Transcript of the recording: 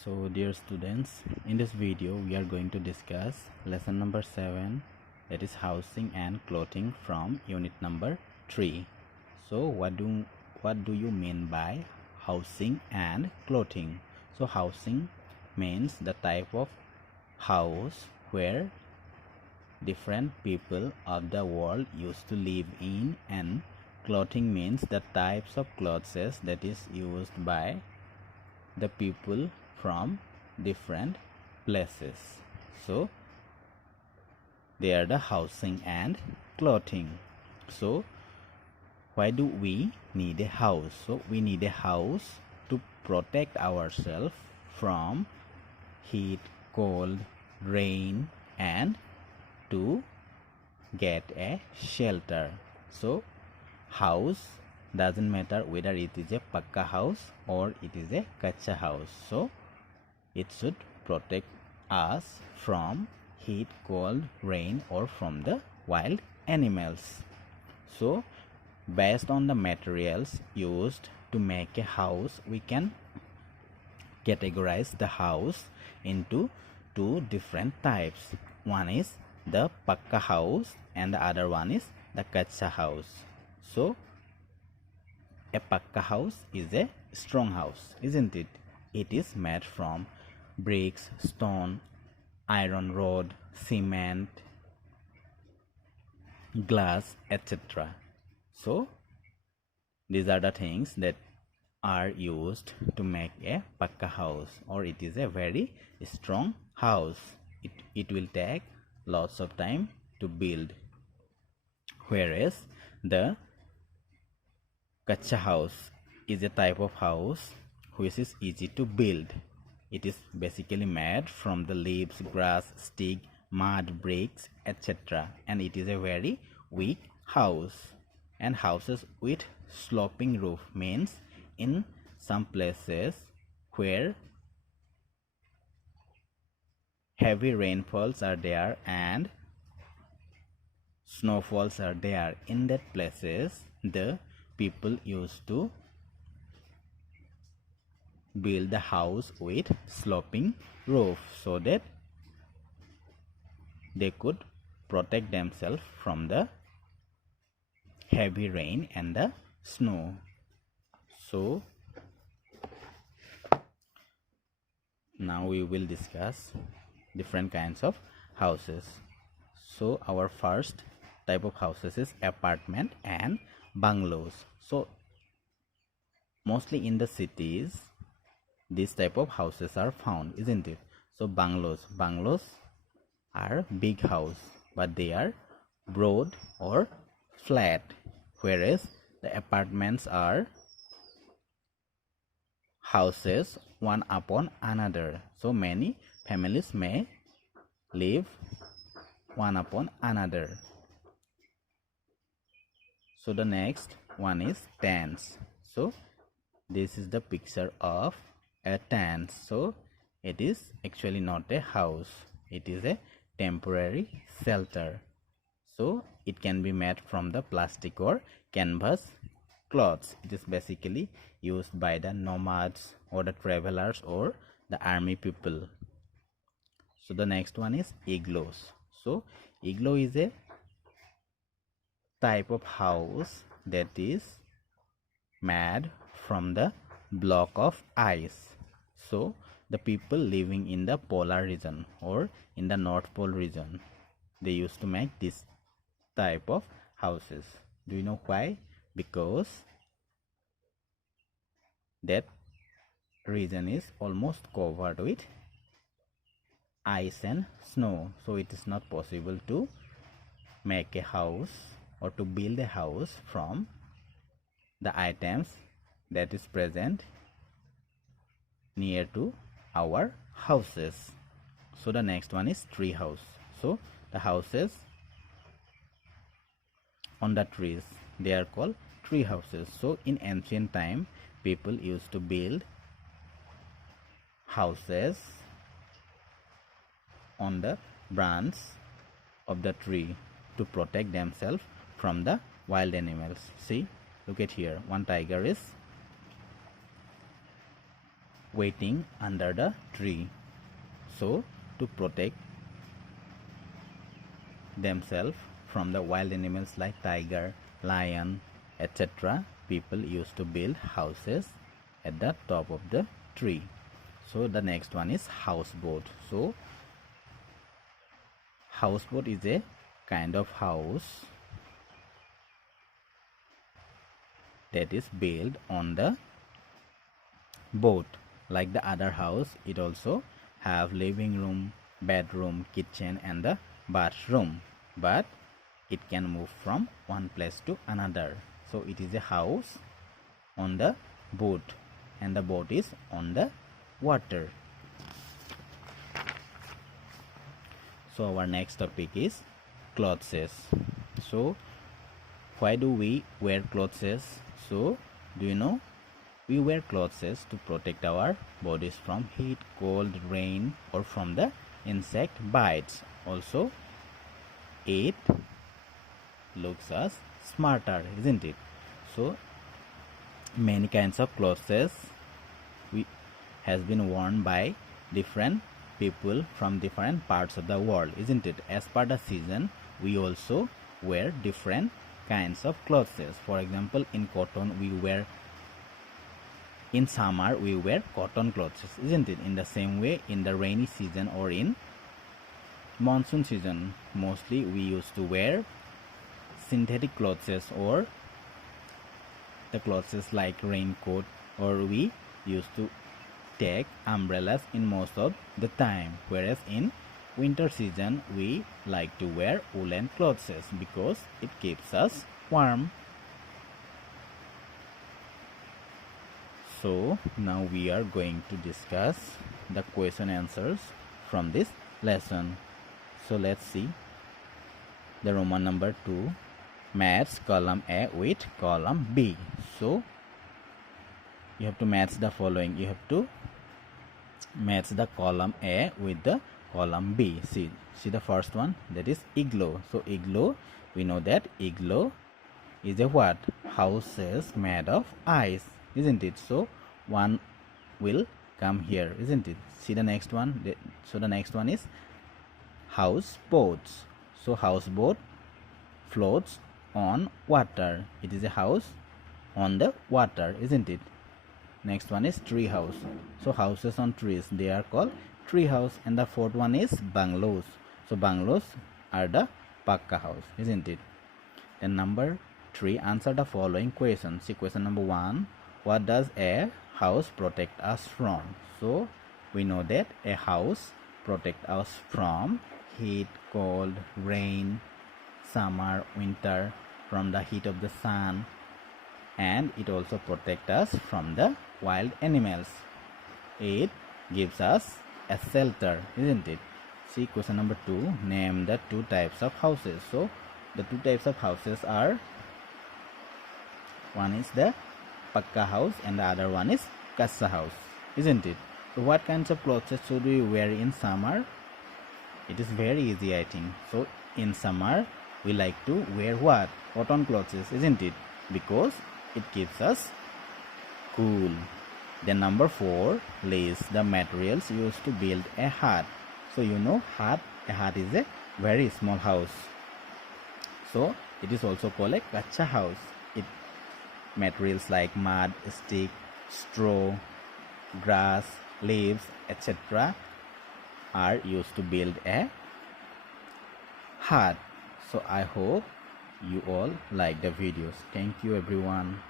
So dear students, in this video we are going to discuss lesson number 7, that is housing and clothing, from unit number 3. So what do you mean by housing and clothing? So housing means the type of house where different people of the world used to live in, and clothing means the types of clothes that is used by the people from different places. So they are the housing and clothing. So why do we need a house? So we need a house to protect ourselves from heat, cold, rain, and to get a shelter. So house doesn't matter whether it is a pakka house or it is a kacha house. So it should protect us from heat, cold, rain, or from the wild animals. So based on the materials used to make a house, we can categorize the house into two different types. One is the pakka house and the other one is the kacha house. So a pakka house is a strong house, isn't it? It is made from bricks, stone, iron rod, cement, glass, etc. So these are the things that are used to make a pakka house, or it is a very strong house. It will take lots of time to build, whereas the kacha house is a type of house which is easy to build. It is basically made from the leaves, grass, stick, mud, bricks, etc. And it is a very weak house. And houses with sloping roof means in some places where heavy rainfalls are there and snowfalls are there, in that places the people used to build the house with sloping roof so that they could protect themselves from the heavy rain and the snow. So now we will discuss different kinds of houses. So our first type of houses is apartment and bungalows. So mostly in the cities these type of houses are found, isn't it? So bungalows are big house, but they are broad or flat, whereas the apartments are houses one upon another. So many families may live one upon another. So the next one is tents. So this is the picture of a tent. So it is actually not a house, it is a temporary shelter. So it can be made from the plastic or canvas cloths. It is basically used by the nomads or the travelers or the army people. So the next one is igloos. So igloo is a type of house that is made from the block of ice. So the people living in the polar region or in the North Pole region, they used to make this type of houses. Do you know why? Because that region is almost covered with ice and snow, so it is not possible to make a house or to build a house from the items that is present near to our houses. So the next one is tree house. So the houses on the trees, they are called tree houses. So in ancient time people used to build houses on the branch of the tree to protect themselves from the wild animals. See, look at here, one tiger is waiting under the tree. So to protect themselves from the wild animals like tiger, lion, etc., people used to build houses at the top of the tree. So the next one is houseboat. So houseboat is a kind of house that is built on the boat. Like the other house, it also have living room, bedroom, kitchen and the bathroom, but it can move from one place to another. So it is a house on the boat, and the boat is on the water. So our next topic is clothes. So why do we wear clothes? So do you know, we wear clothes to protect our bodies from heat, cold, rain or from the insect bites. Also it looks us smarter, isn't it? So many kinds of clothes has been worn by different people from different parts of the world, isn't it? As per the season, we also wear different kinds of clothes. For example, in cotton we wear, in summer we wear cotton clothes, isn't it? In the same way, in the rainy season or in monsoon season, mostly we used to wear synthetic clothes or the clothes like raincoat, or we used to take umbrellas in most of the time. Whereas in winter season we like to wear woolen clothes because it keeps us warm. So now we are going to discuss the question answers from this lesson. So let's see the Roman number 2, match column A with column B. So you have to match the following. You have to match the column A with the column B. See the first one, that is igloo. So igloo, we know that igloo is a what? Houses made of ice, isn't it? So one will come here, isn't it? See the next one. So the next one is houseboats. So houseboat floats on water. It is a house on the water, isn't it? Next one is tree house. So houses on trees, they are called tree house. And the fourth one is bungalows. So bungalows are the pakka house, isn't it? Then number 3, answer the following questions. See question number 1, what does a house protect us from? So we know that a house protect us from heat, cold, rain, summer, winter, from the heat of the sun, and it also protects us from the wild animals. It gives us a shelter, isn't it? See question number 2, name the 2 types of houses. So the 2 types of houses are, one is the pakka house and the other one is kassa house, isn't it? So what kinds of clothes should we wear in summer? It is very easy, I think. So in summer we like to wear what? Cotton clothes, isn't it? Because it keeps us cool. Then number 4, list the materials used to build a hut. So you know hut, a hut is a very small house. So it is also called a kacha house. It materials like mud, stick, straw, grass, leaves, etc. are used to build a hut. So I hope you all like the videos. Thank you everyone.